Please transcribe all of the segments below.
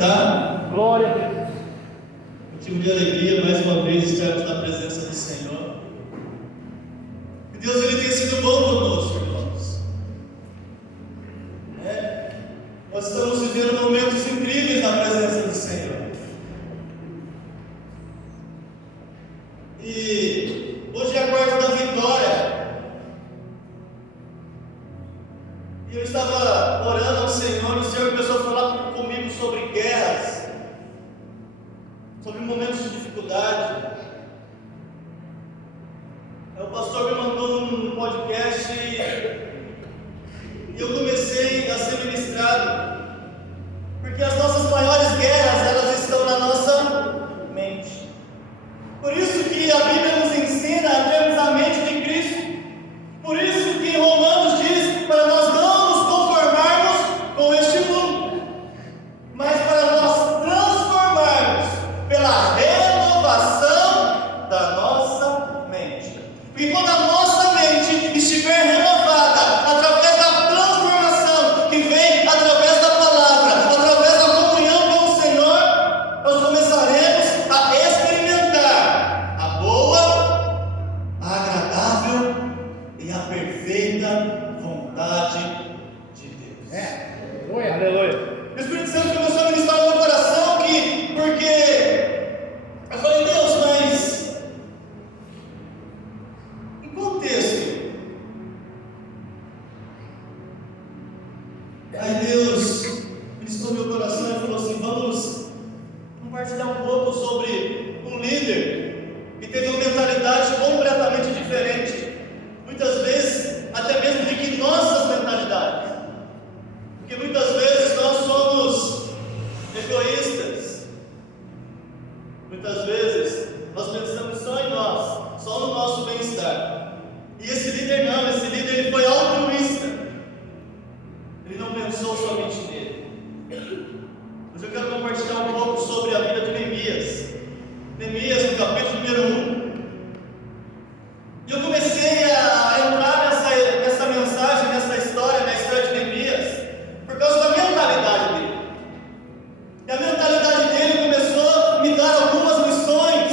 cantar. Glória a Deus. Motivo de alegria, mais uma vez, estarmos na presença do Senhor. E Deus, Ele tem sido bom conosco, irmãos. Nós estamos vivendo momentos incríveis na presença do Senhor. E hoje é a quarta da vitória. E eu estava orando ao Senhor, e o Senhor começou a falar comigo sobre guerras, sobre momentos de dificuldade. Aí o pastor me mandou num podcast e eu comecei a ser ministrado, porque as nossas maiores guerras, elas estão na nossa mente. Por isso que a Bíblia nos ensina a termos a mente de Cristo. Por isso que Romanos diz para nós não nos conformarmos com este mundo, mas para nós transformarmos pela renovação da nossa mente. E quando a nossa mente estiver renovada, através da transformação que vem através da palavra, através da comunhão com o Senhor, nós começaremos a experimentar a boa, a agradável e a perfeita vontade de Deus. Aleluia, aleluia. O Espírito Santo começou a ministrar no meu coração porque eu falei, Deus, mas em qual texto? Aí Deus ministrou no meu coração e falou assim: vamos compartilhar um pouco sobre um líder que teve uma mentalidade completamente diferente, muitas vezes até mesmo de que nossas mentalidades, porque muitas vezes nós somos egoístas, muitas vezes nós pensamos só em nós, só no nosso bem-estar. E esse líder não, esse líder ele foi altruísta, ele não pensou somente nele. Mas eu quero compartilhar um pouco sobre a vida de Neemias. Neemias, no capítulo número 1. E eu comecei a entrar nessa mensagem, nessa história, na história de Neemias, por causa da mentalidade dele. E a mentalidade dele começou a me dar algumas lições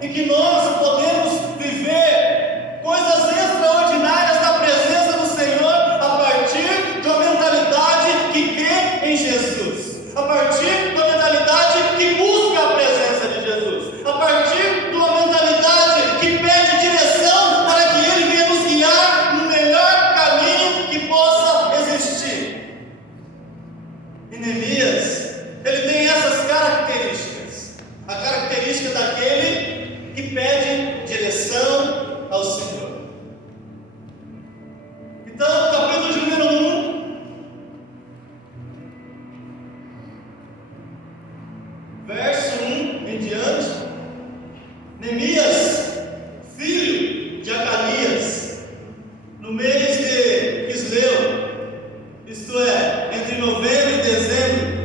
em que nós podemos viver coisas extraordinárias na presença do Senhor a partir de uma mentalidade que crê em Jesus, a partir de uma mentalidade que busca a presença de Jesus, a partir de uma mentalidade que pede direção para que Ele venha nos guiar no melhor caminho que possa existir. E Neemias, ele tem essas características, a característica daquele que pede direção ao Senhor. Então, capítulo de número 1, verso 1 em diante. Neemias, filho de Acalias, no mês de Quisleu, isto é, entre novembro e dezembro,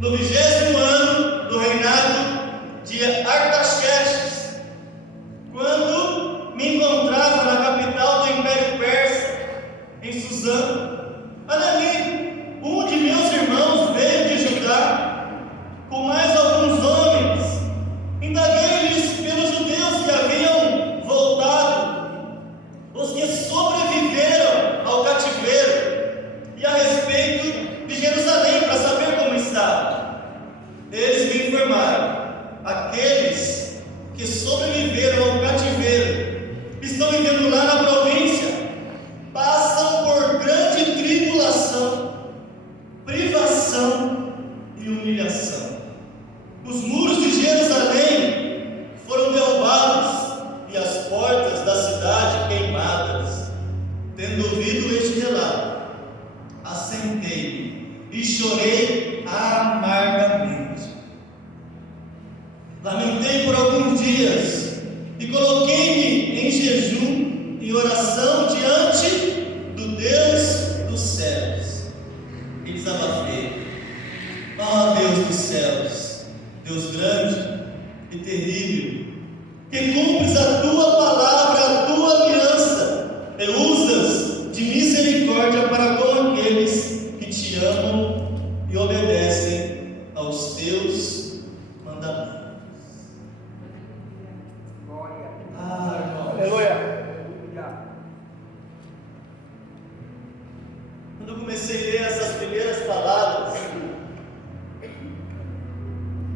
no 20º ano do reinado de Artaxerxes, quando me encontrava na capital do Império Persa, em Suzã, Anani, um de meus irmãos, veio de Judá com mais alguns homens. Indaguei-lhes pelos judeus que haviam voltado, os que sobreviveram ao cativeiro, e a respeito de Jerusalém, para saber como estava. Eles me informaram: aqueles que sobreviveram ao cativeiro estão vivendo lá na província, passam por grande tribulação, privação e humilhação. Os muros de Jerusalém foram derrubados e as portas da cidade queimadas. Tendo ouvido este relato, assentei-me e chorei amargamente. Lamentei por alguns dias e coloquei-me em jejum e oração diante do Deus dos céus. E desabafei: ó Deus dos céus, Deus grande e terrível, que cumpres a tua palavra, a tua aliança, e usas de misericórdia para com aqueles que te amam e obedecem aos teus comecei a ler essas primeiras palavras,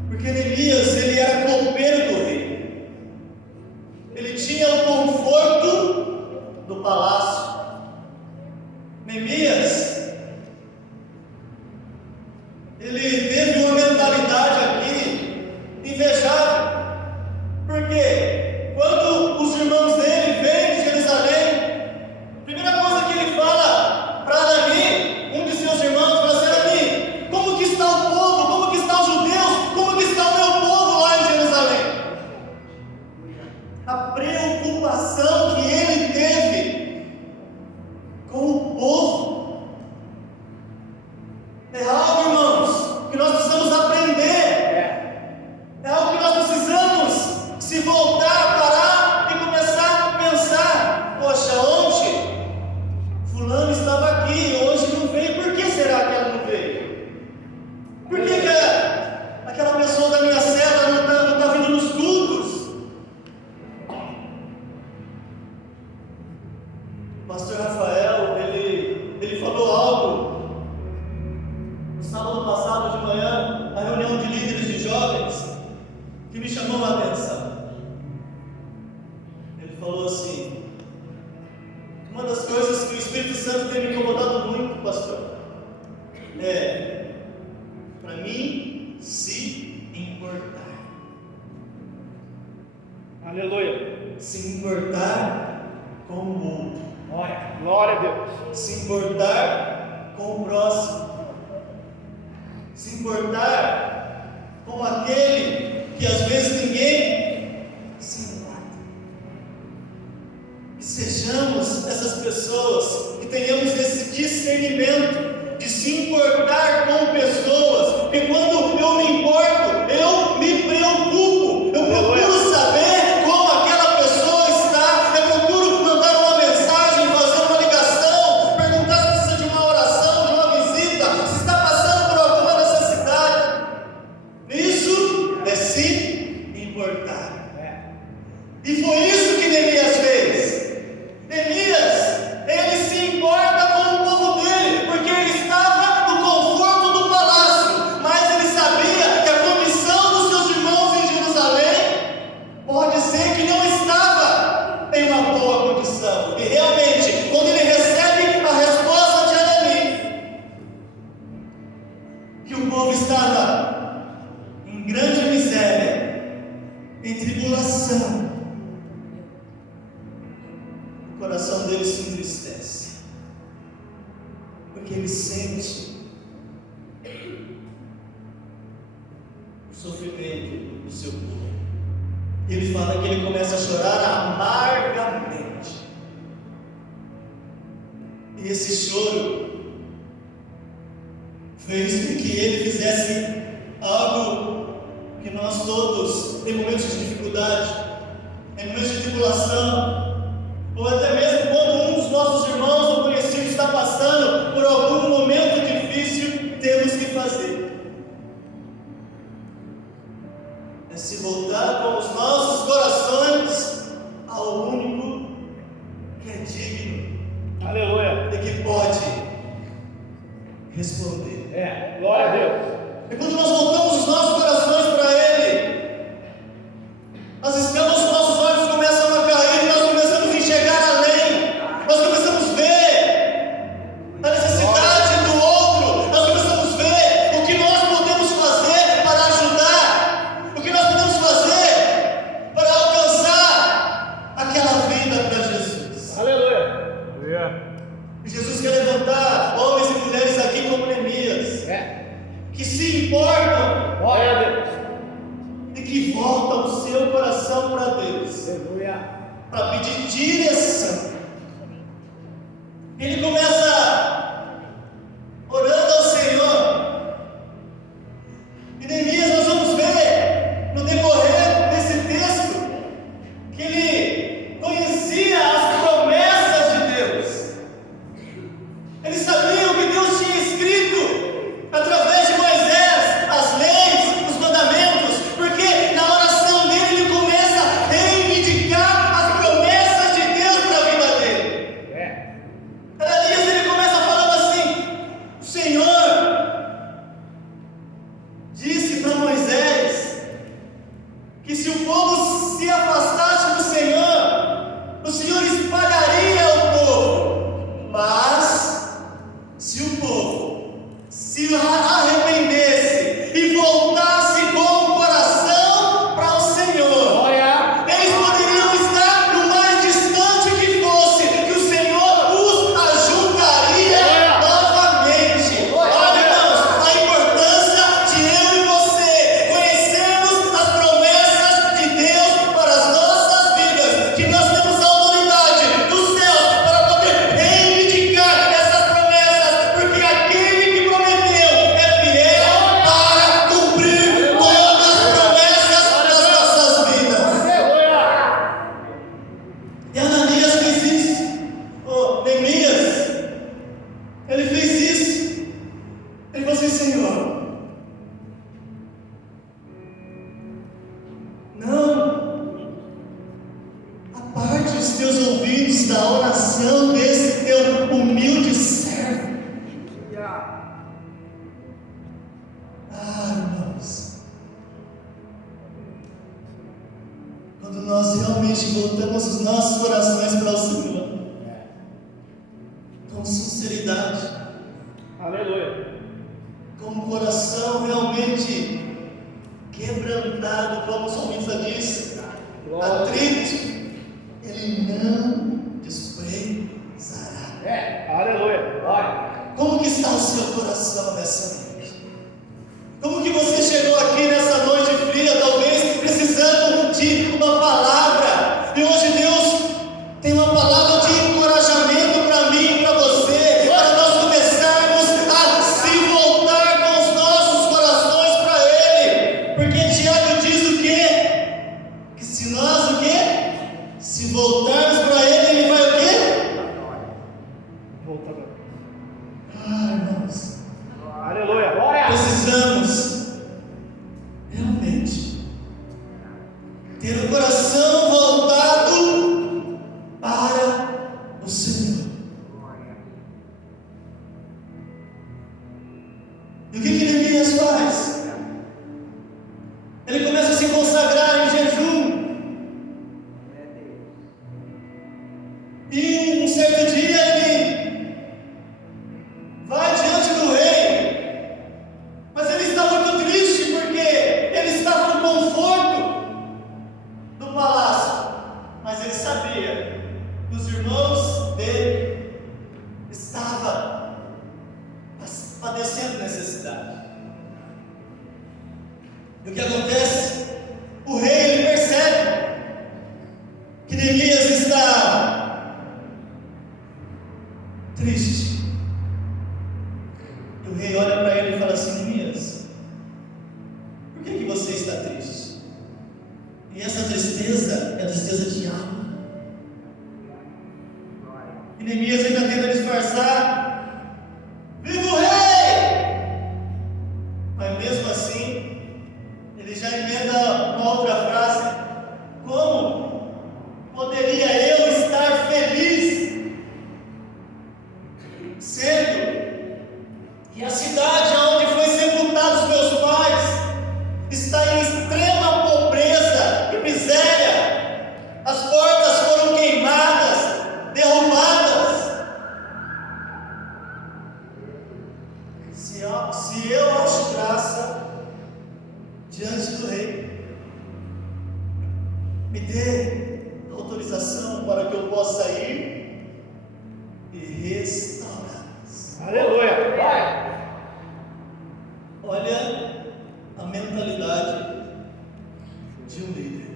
porque Neemias, ele era copeiro do rei, ele tinha o conforto do palácio. Neemias, ele teve uma mentalidade aqui invejável, porque quando os irmãos dele vêm de Jerusalém, a primeira coisa que ele fala para Anani, um de seus irmãos, fala assim: Anani, como que está o povo, como que estão os judeus, como que está o meu povo lá em Jerusalém? A preocupação que ele teve com o povo é algo, irmãos, que nós precisamos aprender. É algo que nós precisamos se voltar, parar e começar a pensar: poxa, ontem fulano estava aqui, hoje não veio, por que será que ela não veio? Por que aquela pessoa da minha cela não está vindo nos cultos? O pastor Rafael, ele falou algo no sábado passado de manhã, na reunião de líderes de jovens, que me chamou a atenção. Ele falou assim: uma das coisas que o Espírito Santo tem me incomodado muito, pastor, é para mim se importar. Aleluia. Se importar com o outro. Olha, glória a Deus. Se importar com o próximo. Se importar com aquele que às vezes ninguém se importa. Que sejamos essas pessoas, que tenhamos esse discernimento de se importar com pessoas, porque quando eu me importo, eu me preocupo, eu procuro saber como aquela pessoa está, eu procuro mandar uma mensagem, fazer uma ligação, perguntar se precisa de uma oração, de uma visita, se está passando por alguma necessidade. Isso é se importar. E foi isso que Neemias fez. Neemias, ele se importa com o povo dele, porque ele estava no conforto do palácio, mas ele sabia que a condição dos seus irmãos em Jerusalém pode ser que não estava em uma boa condição. E realmente, quando ele recebe a resposta de Anani, que o povo estava em grande miséria, em tribulação, o coração dele se entristece, porque ele sente o sofrimento do seu povo. Ele fala que ele começa a chorar amargamente, e esse choro fez com que ele fizesse algo que nós todos, em momentos de dificuldade, em momentos de tribulação, ou até mesmo quando um dos nossos irmãos ou conhecidos está passando por algum momento difícil, temos que fazer é se voltar com os nossos corações ao único que é digno, Aleluia. e que pode responder. Glória a Deus. E quando nós voltamos os nossos corações para Ele, as escamas dos nossos olhos começam a cair, nós começamos a enxergar além, nós começamos a ver a necessidade do outro, nós começamos a ver o que nós podemos fazer para ajudar, o que nós podemos fazer para alcançar aquela vida para Jesus. Aleluia. E Jesus quer levantar homens e mulheres aqui como Neemias, que se importam, Glória a Deus. e que voltam o seu coração para Deus, Aleluia. para pedir direção. Ele começa orando ao Senhor. E Neemias, nós vamos ver no decorrer desse texto que ele conhecia as promessas de Deus. Ele sabia o que Deus tinha escrito através de Moisés, as leis, os mandamentos, porque na oração dele ele começa a reivindicar as promessas de Deus para a vida dele. Ananias, ele começa falando assim: Irmãos, quando nós realmente voltamos os nossos corações para o Senhor, com sinceridade, Aleluia. com o coração realmente quebrantado, como o salmista diz, atrito, Ele não desprezará. Aleluia. Glória. Como que está o seu coração nessa noite? Como que você chegou aqui nessa noite fria, talvez precisando de uma palavra, e hoje Deus tem uma palavra de encorajamento para mim e para você, para nós começarmos a se voltar com os nossos corações para Ele, porque Tiago diz o quê? Que se nós o quê? Se voltarmos para Ele, Ele vai o quê? Volta agora. Irmãos, Aleluia. Glória. precisamos realmente ter o coração voltado para o Senhor. E o que Neemias faz? Ele começa a se consagrar em jejum. E um certo dia ele vai diante do rei, mas ele está muito triste porque ele estava no conforto do palácio, mas ele sabia que os irmãos dele estavam padecendo necessidade. E o que acontece? O rei ele percebe que Neemias está triste. O rei olha para ele e fala assim: Neemias, por que você está triste? E essa tristeza é tristeza de alma. E Neemias ainda tenta disfarçar: viva o rei! Mas mesmo assim, ele já emenda uma outra frase: como poderia eu estar feliz sendo que a cidade onde foi sepultados meus pais está em extrema pobreza e miséria? As portas foram queimadas, derrubadas. Se eu acho graça diante do rei, me dê autorização para que eu possa ir e restaurá-las. Aleluia. Glória. Olha a mentalidade de um líder.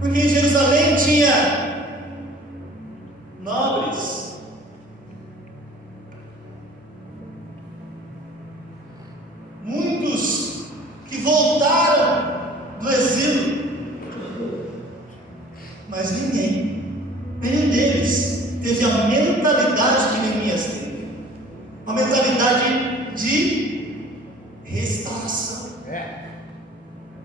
Porque em Jerusalém tinha nobres, muitos que voltaram do exílio, mas nenhum deles teve a mentalidade que Neemias teve, uma mentalidade de restauração.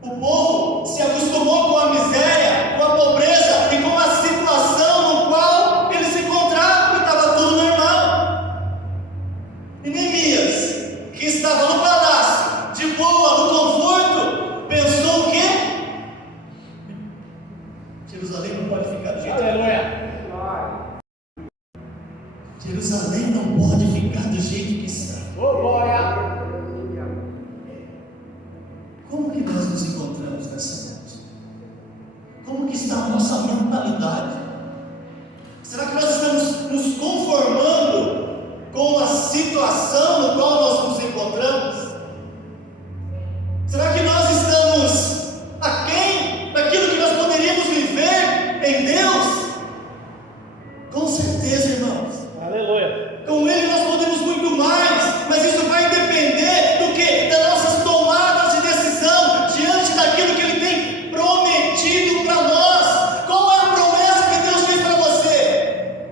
O povo se acostumou com a miséria, com a pobreza e com a situação no qual eles se encontravam, e estava tudo normal. E Neemias, que estava no palácio, de boa, no conforto, pensou o quê? Jerusalém não pode ficar do jeito que está. Aleluia. Jerusalém não pode ficar do jeito que está. Glória. Como que nós nos encontramos nessa noite? Como que está a nossa mentalidade? Será que nós estamos nos conformando com a situação no qual nós nos encontramos? Será que nós estamos aquém daquilo que nós poderíamos viver em Deus? Com certeza, irmãos. Aleluia. Com Ele nós podemos muito mais, mas isso vai depender do que? Das nossas tomadas de decisão diante daquilo que Ele tem prometido para nós. Qual é a promessa que Deus fez para você?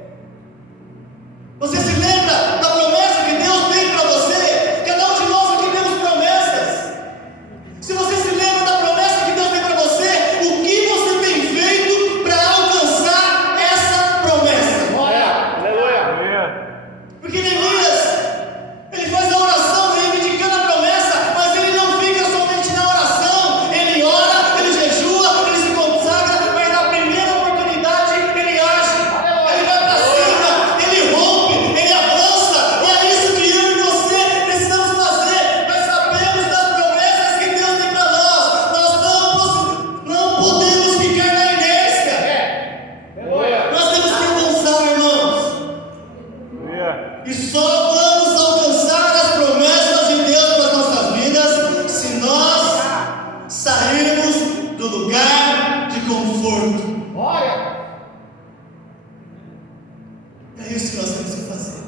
É isso que nós temos que fazer.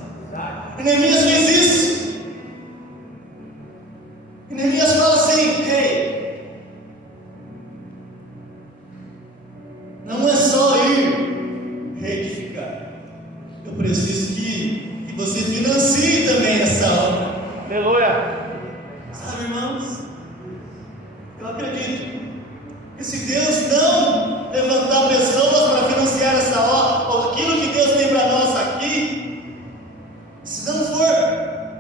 E Neemias fez isso. E Neemias fala assim: ei, não é só ir reedificar. Eu preciso que você financie também essa obra. Aleluia. Sabe, irmãos? Eu acredito que se Deus não levantar pessoas para financiar essa obra, ou aquilo que Deus tem para nós aqui, se não for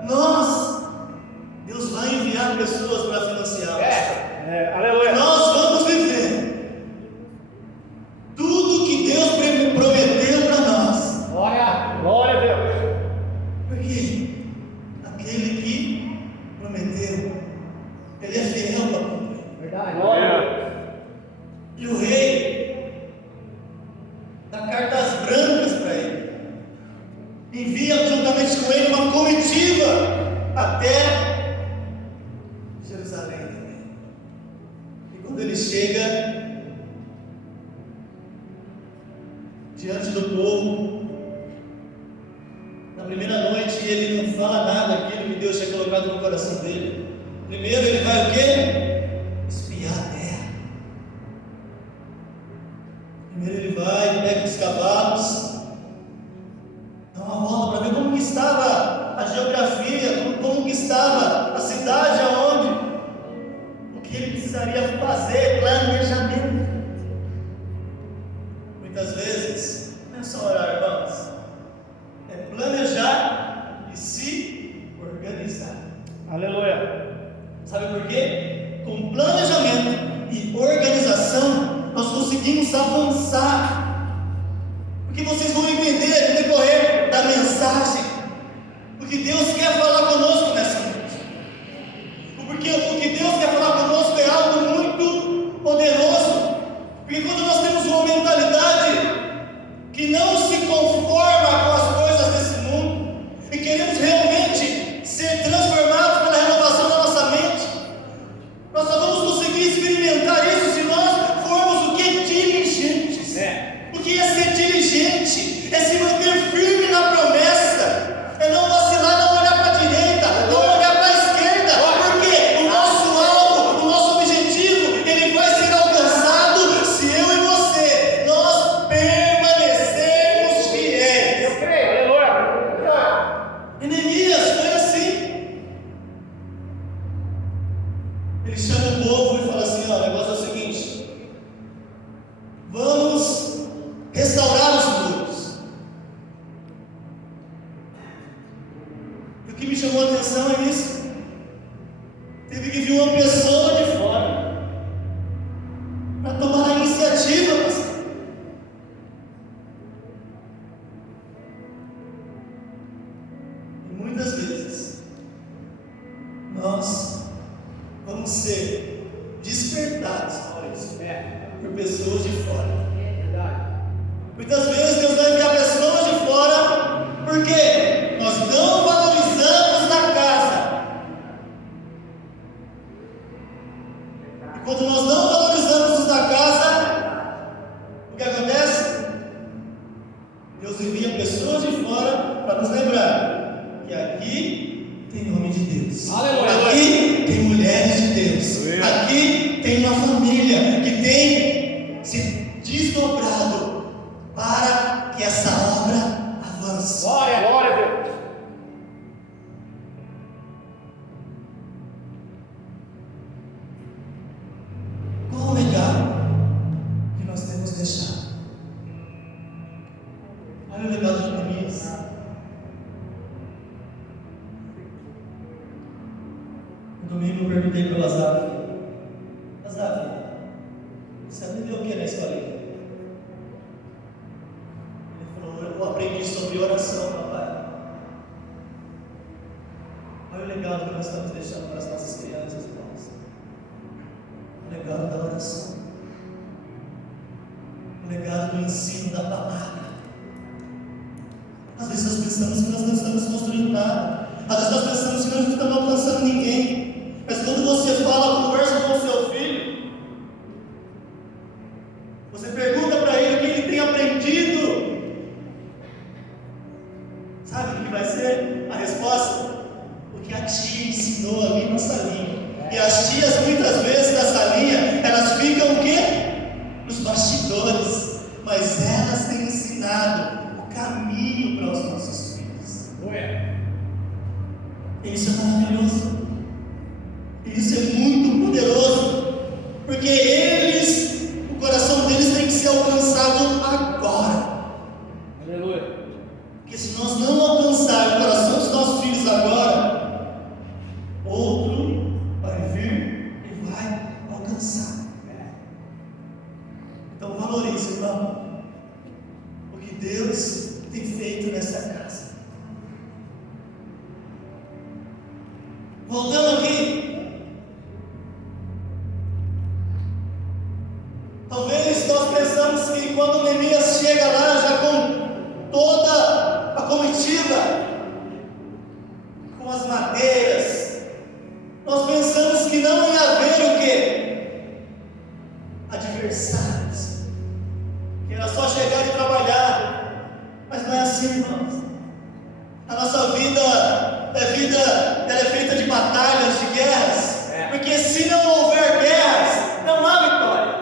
nós, Deus vai enviar pessoas para financiá-las. Aleluia. Nós vamos viver tudo que Deus prometeu para nós. Glória a Deus. Porque aquele que prometeu, ele é fiel para cumprir. Verdade. Glória. E o rei dá cartas brancas para ele, envia juntamente com ele uma comitiva até Jerusalém também. E quando ele chega diante do povo, na primeira noite ele não fala nada daquilo que Deus tinha colocado no coração dele. Primeiro ele vai o quê? Espiar a terra. Primeiro ele vai, pega os cavalos, dá uma volta para ver como que estava a geografia, como que estava a cidade, aonde, o que ele precisaria fazer, planejamento. Muitas vezes, não é só orar, irmãos, é planejar e se organizar. Aleluia. Sabe por quê? Com planejamento e organização, nós conseguimos avançar. Porque vocês vão entender no decorrer da mensagem o que Deus quer falar conosco nessa noite. Porque o que Deus quer falar conosco é algo muito poderoso. Porque quando nós temos uma mentalidade que não se conforma com as coisas desse mundo e queremos realmente ser transformados pela renovação da nossa mente, nós só vamos conseguir experimentar isso se nós formos o que? Diligentes. O que é ser diligente? É se manter firme na promessa, é não vacilar, não olhar para a direita, não olhar para a esquerda, porque o nosso alvo, o nosso objetivo, ele vai ser alcançado se eu e você, nós permanecermos fiéis. Eu creio. Aleluia. E Neemias foi assim. Ele chama o povo e fala assim: ó, o negócio é o seguinte, vamos restaurar os muros. E o que me chamou a atenção é isso. Teve que vir uma pessoa de fora para tomar a iniciativa, pastor. E muitas vezes nós vamos ser despertados, olha isso, por pessoas de fora. Verdade. Muitas vezes Deus vai enviar pessoas de fora, porque nós não valorizamos na casa. E quando nós não valorizamos os da casa, o que acontece? Deus envia pessoas de fora para nos lembrar que aqui tem homem de Deus. Aleluia. Aqui tem mulheres de Deus. Aleluia. Aqui tem uma família que tem se desdobrado para que essa obra avance. Glória a Deus. Qual o legado que nós temos deixado? Olha o legado de Neemias. No domingo eu perguntei para o Azaf: Azaf, você aprendeu o que na escolinha? Ele falou: eu aprendi sobre oração, papai. Olha o legado que nós estamos deixando para as nossas crianças, irmãos. O legado da oração, o legado do ensino da palavra. Às vezes nós pensamos que nós não estamos construindo nada, às vezes nós pensamos que nós não estamos alcançando ninguém, mas quando você fala, conversa com o seu filho, você pergunta para ele o que ele tem aprendido, Sabe o que vai ser a resposta? O que a tia ensinou ali na salinha. E as tias, muitas vezes, na salinha, elas ficam o quê? Nos bastidores. Mas elas têm ensinado o caminho para os nossos filhos. E isso é maravilhoso. E isso é muito poderoso. Porque eles, o coração deles tem que ser alcançado agora. Aleluia. Porque se nós não alcançarmos o coração dos nossos filhos agora, outro vai vir e vai alcançar. Então valorize, irmão, o que Deus tem feito nessa casa. Voltando aqui, talvez nós pensamos que quando Neemias chega lá, já com toda a comitiva, com as madeiras, nós pensamos que não ia haver o quê? Adversários, que era só chegar e trabalhar. Mas não é assim, irmãos. A nossa vida ela é feita de batalhas, de guerras, porque se não houver guerras, não há vitória.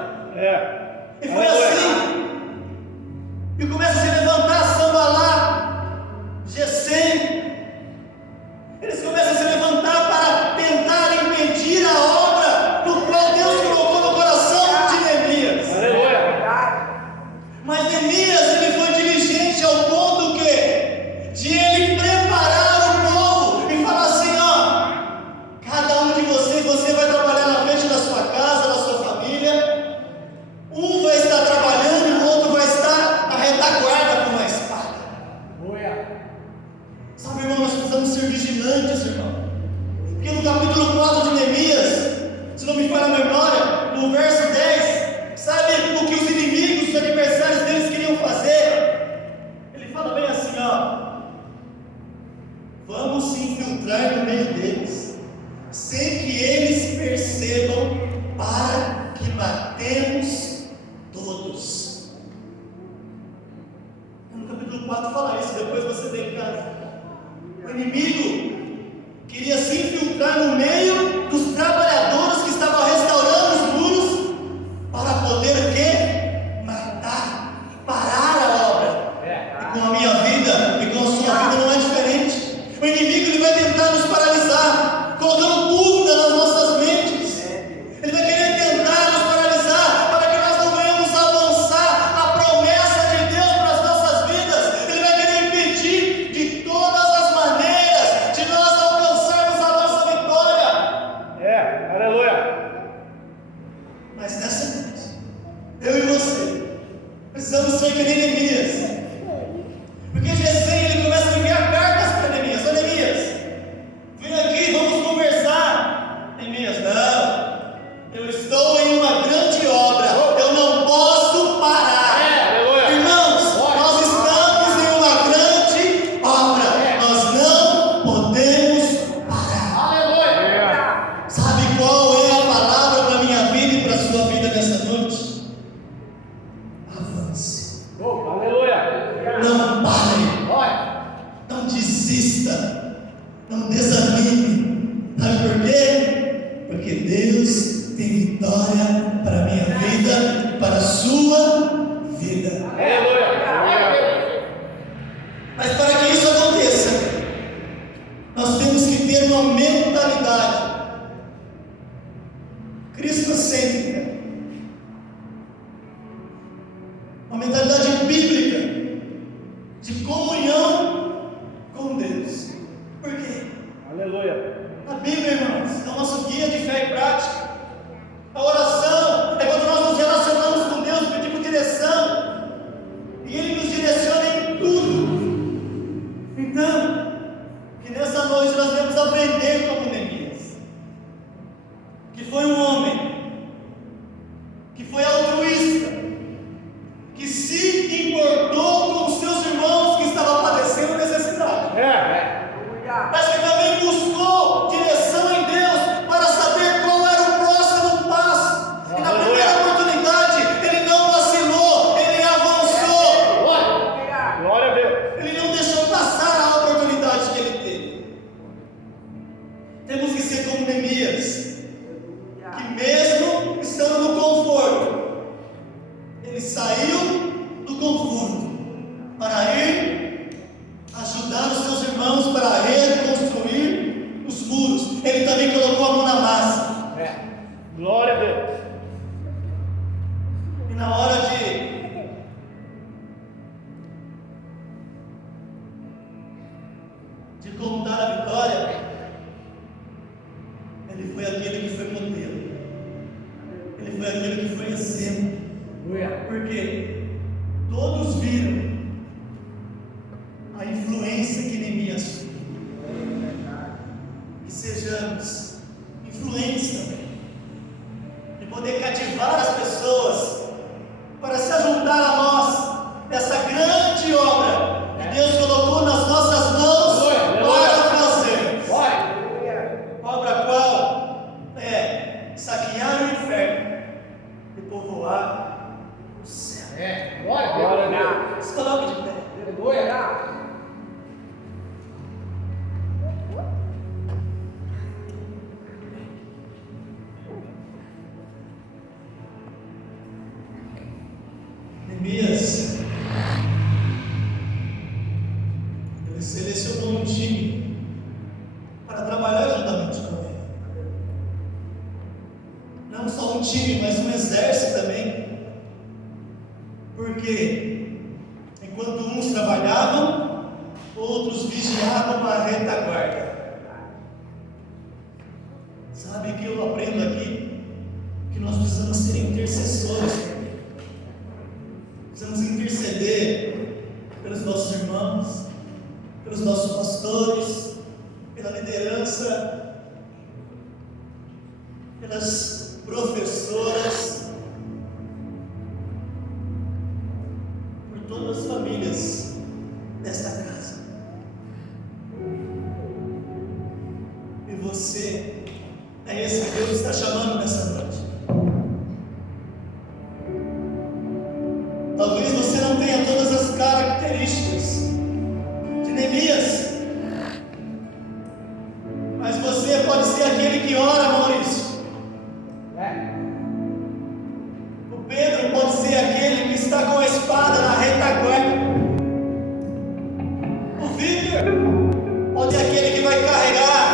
E foi assim. E começa a se levantar Sambalá, Gesem. Eles começam a se levantar para tentar impedir a obra no qual Deus colocou no coração de Neemias. Mas Neemias, ele foi diligente ao ponto que de ele preparar o povo e falar assim: ó, cada um de vocês, você vai trabalhar na frente da sua casa, da sua família. Um vai estar trabalhando e o outro vai estar na retaguarda com uma espada. Sabe, irmão, nós precisamos ser vigilantes, irmão. Porque no capítulo 4 de Neemias, se não me falha a memória, no verso 10, sabe o que os inimigos, os adversários deles queriam fazer? Ele fala bem assim, ó: vamos se infiltrar no meio deles, sem que eles percebam, para que matemos todos. No capítulo 4 fala isso, depois você vê em casa. O inimigo queria se infiltrar no meio dos trabalhadores que estavam restaurando os muros, para poder o quê? Matar, parar a obra. E com a minha vida e com a sua vida não é diferente. O inimigo ele vai tentar nos paralisar, colocando dúvida nas nossas mentes. Ele vai querer tentar nos paralisar para que nós não venhamos avançar a promessa de Deus para as nossas vidas. Ele vai querer impedir de todas as maneiras de nós alcançarmos a nossa vitória. Aleluia. Mas nessa noite, eu e você precisamos ser que nem Neemias. Porque Gesem, ele começa a enviar cartas para Neemias: ô Neemias, vem aqui, vamos conversar. Neemias: não, eu estou em uma grande obra, eu não posso parar. Irmãos, nós estamos em uma grande obra, nós não podemos parar. Sabe qual é a palavra para a minha vida e para a sua vida nessa noite? Avance. Aleluia. Não pare. Não desista. Não desanime. Sabe por quê? Porque Deus tem vitória para a minha vida e para a sua vida. Aleluia. Mas para que isso aconteça, nós temos que ter uma mentalidade cristocêntrica, uma mentalidade bíblica de comunhão com Deus. Por quê? Aleluia. A Bíblia, irmãos, é o nosso guia de fé e prática. A oração é quando nós nos relacionamos com Deus, pedimos direção, e Ele nos direciona em tudo. Então, que nessa noite nós devemos aprender como Neemias, que foi um homem que foi altruísta, que se importou com os seus irmãos que estavam padecendo necessidade, mas que também buscou direção em Deus para saber qual era o próximo passo. de contar a vitória, ele foi aquele que foi modelo, ele foi aquele que foi exemplo, porque todos viram a influência que Neemias tinha. Que sejamos influentes também, de poder cativar as pessoas para se juntar a nós nessa grande obra que Deus colocou nas nossas mãos para fazer. Obra qual é saquear o inferno e povoar o céu. Glória a Deus. Se coloque de pé. Neemias, ele selecionou um time para trabalhar juntamente com ele. Não só um time, mas um exército também. Porque enquanto uns trabalhavam, outros vigiavam a retaguarda. Sabe que eu aprendo aqui que nós precisamos ser intercessores também. Precisamos interceder pelos nossos irmãos, pelos nossos pastores, pela liderança, pelas professoras, por todas as famílias desta casa. E você é esse que Deus está chamando nessa noite. Talvez você não tenha todas as características de Neemias, mas você pode ser aquele que ora, Maurício. O Pedro pode ser aquele que está com a espada na retaguarda. O Victor pode ser aquele que vai carregar